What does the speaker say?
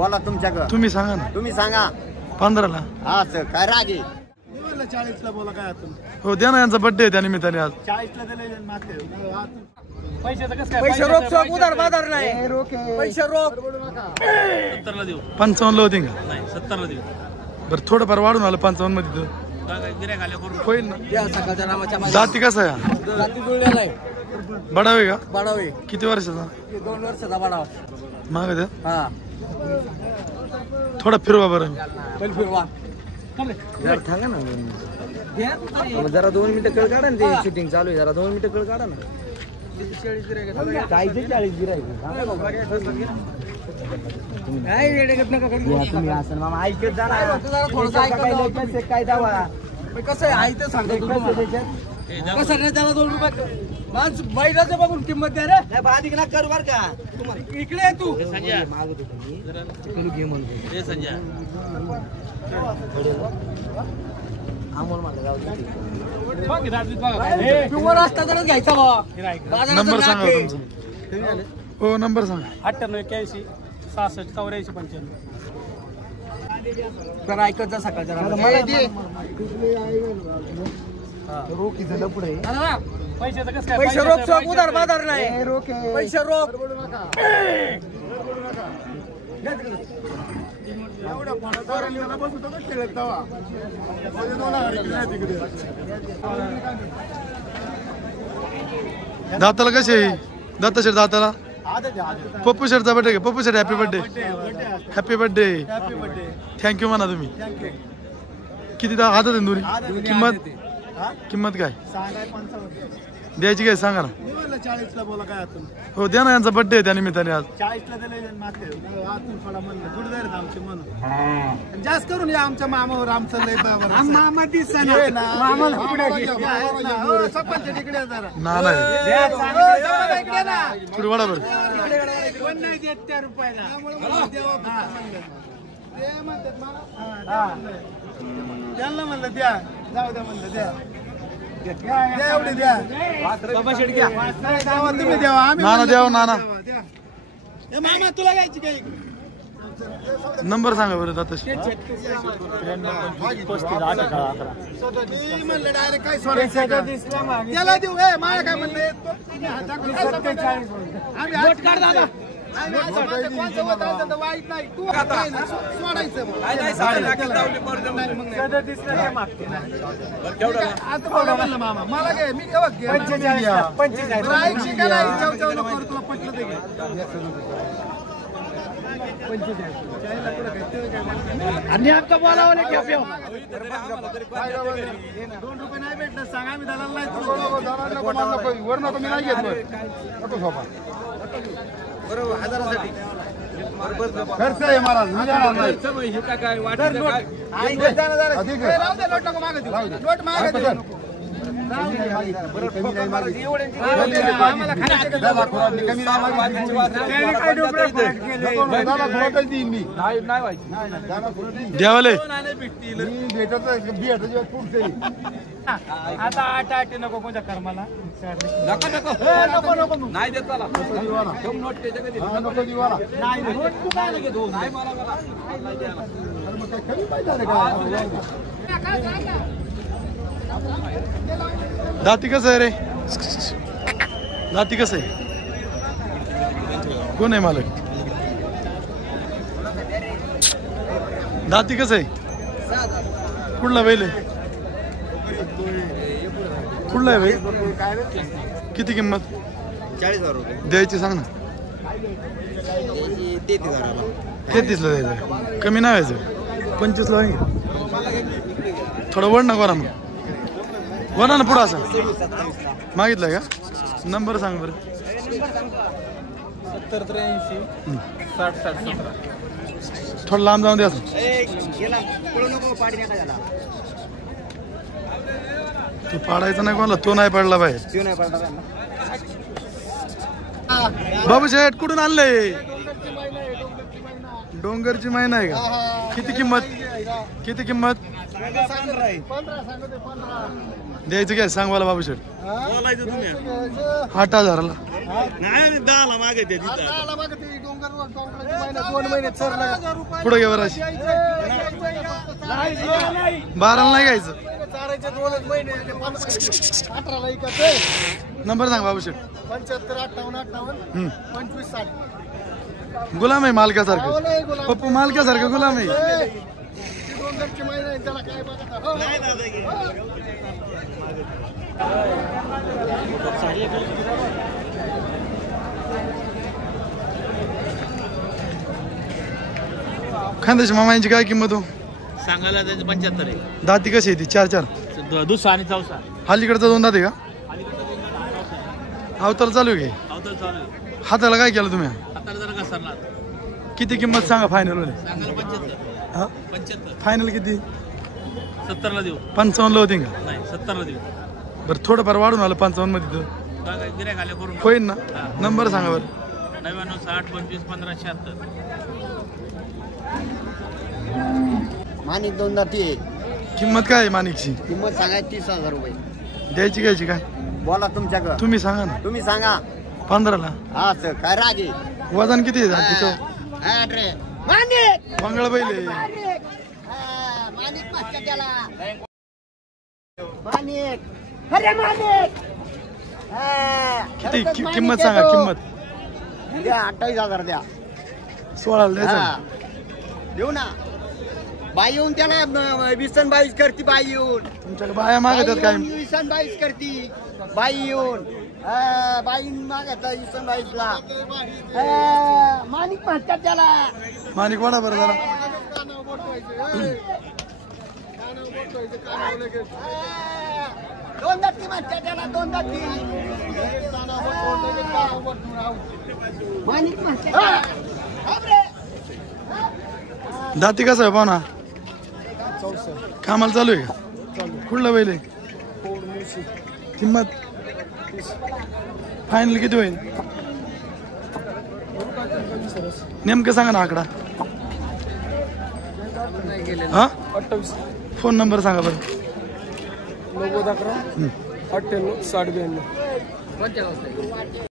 बोला तुमच्याकडे तुम्ही सांगा ना. तुम्ही सांगा 15ला. हा सर काय राग आहे 40ला बोला काय आता हो द्या ना, यांचा बड्डे आहे त्या निमित्ताने आज. 40ला दिले मागते पैसे रोख सोक उधार बाजार नाही पैसे रोख 70ला देऊ 55ला होती का? नाही 70ला देऊ. बरं थोडंफार वाढून आलं 55 मध्ये तर गिऱ्हाईक आल्या करून होईल ना. या सकाळच्या नामाच्या दाती कसा आहे? जाती जुळलेला आहे बडावे का? बाडावे किती वर्षाचा? 2 वर्षाचा बाडावा माग द्या हा थोडा फिरवा बरं. बैल फिरवा सांगा ना जरा 2 मिनिटं कळ काढा ना ते शूटिंग चालू आहे जरा 2 मिनिटं कळ काढा ना काय ते 40 गिरायक काय वेळेत नका करू तुम्ही असं मामा ऐकत जा ना थोडंसं ऐकत काय दावा कसं आहे आई तर सांगतो कसं नाही त्याला 2 रुपये माणूस बैलाचं बघून किंमत द्या रे नाही बाधिक ना कर बर का इकडे आहे तू मागतो तुम्ही घे म्हणतो हे संजय अमोल मला जाऊ प्युअर असता तरच घ्यायचा बाबा नंबर सांगा तुमचा. हो नंबर सांगा. 98 81 66 84 95 तर ऐकत जा सकाळच्या पैशाचं कसं काय पैसे रोख सोक उधार बाजार नाही पैसे रोख दाताला कसे आहे? दाता शेठ दाताला पप्पू शेठचा बर्थडे का? Pappu Sheth happy birthday. Happy birthday. Thank you म्हणा तुम्ही. किती आदत आहे दोन्ही? किंमत काय द्यायची काय सांगा ना. 40ला बोला काय आता हो द्या ना, यांचा बर्थडे आहे त्या निमित्ताने आज. 40ला दिले मागते आतून थोडा म्हणलं जुडदार आहेत आमचे म्हणून जास्त करून या आमच्या मामावर आमचं लय मामा दिसना मामाला सरपंच तिकडे जरा ना नाही इकडे ना थोडी वाडा बरं. कोण नाही देत त्या रुपयाला त्यांना म्हणलं द्या जाऊ द्या म्हणलं द्या एवढे द्या तुम्ही द्यावा आम्ही नाना द्यावा नाना. मामा तुला घ्यायची काही नंबर सांगा बरं दाता शेठ. म्हणलं डायरेक्ट काय सोडायचं त्याला देऊ मला काय म्हणले वाईट नाही तू सोडायचं मामा मला घे मी तुला पटलं ते आणि आमचा बोलावं 2 रुपये नाही भेटलं सांग आम्ही दलाल नाही वर नको मी नाही घेत बरोबर 1000साठी खर्च आहे महाराज काय वाटत लोट नको मागत लोट मागत द्यावाले आता 8 नको कोणत्या कर्माला नको नको नाही देत दाती कसं आहे रे? दाती कसं आहे? कोण आहे मालक? दाती कसं आहे? कुठला बैल आहे? कुठला आहे बैल? किती किंमत? 40,000 रुपये द्यायची सांग ना. 33ला द्यायचं. कमी नाही व्हायचं. 25ला आहे. थोडं वड ना करा मग. वडा ना पुढं असं मागितलंय का? नंबर सांग बरं. 70 83 60 17 थोडं लांब जाऊन द्या. तू पाडायचा नाही कोणाला, तो नाही पडला बाहेर. बाबू शेठ कुठून आणलंय? डोंगरची मैना आहे का? किती किंमत? किती किंमत? 15 द्यायचं काय सांग मला बाबू शेठ. बोलायचं तुम्ही 8,000ला. नाही 10ला मागे ते डोंगर 2 महिने चरला पुढे घे बरं अशी 12 नाही घ्यायचं. चारायचे 2 महिने 18ला इकायचे. नंबर सांग बाबू शेठ. 75 58 58 25 60. गुलाम आहे मालकासारखं. पप्पू मालकासारखं गुलाम आहे. खानदेश मामा यांची काय किंमत हो? सांगायला त्याचे 75 आहे. दाती कशी आहे ती? 4 दुसरा आणि चौसा. हालीकडचा 2 दात आहे का? अवतार चालू आहे. अवतार चालू आहे. हाताला काय केलं तुम्ही? हाताला जरा घसरला. किती किंमत सांगा फायनल मध्ये? सांगायला 75. हा 75. फायनल किती? 70ला देऊ. 55 ला होती का? नाही 70ला देऊ. बरं थोडंफार वाढून आलं 55 मध्ये तर काय गिऱ्हाईक आले करून होईल ना? नंबर सांगा बरं. 99 60 25 15 76. माणिक 2 दाती आहे. किंमत काय आहे माणिकची? किंमत सांगाय 30,000 रुपये. द्यायची घ्यायची काय? बोला तुमच्याकडं. तुम्ही सांगा ना. तुम्ही सांगा. 15 ला. हा सर काय रागे. वजन किती आहे तिचं? माणिक मंगळ बैल आहे. माणिक मागच्या त्याला. माणिक अरे माणिक. किती किंमत सांगा किंमत? द्या 28,000 द्या. 16 ला द्यायचं. देऊ ना. बाई येऊन त्याला 20-22 करती. बाई येऊन तुमच्याकडे बाया मागतात काय? 20-22 करती बाई येऊन. बाई मागत 20-22 ला. माणिक म्हणतात त्याला. माणिक वाडा बरं जरा. दोन दाती म्हणतात त्याला. 2 दाती. माणिक म्हणतात. दाती कसं आहे पाहुणा? कामाला चालू आहे का? कुठला बैल आहे? किंमत फायनल किती होईल? नेमकं सांगा ना आकडा. हा 28 फोन नंबर सांगा बरं. 90 11 98 60 92.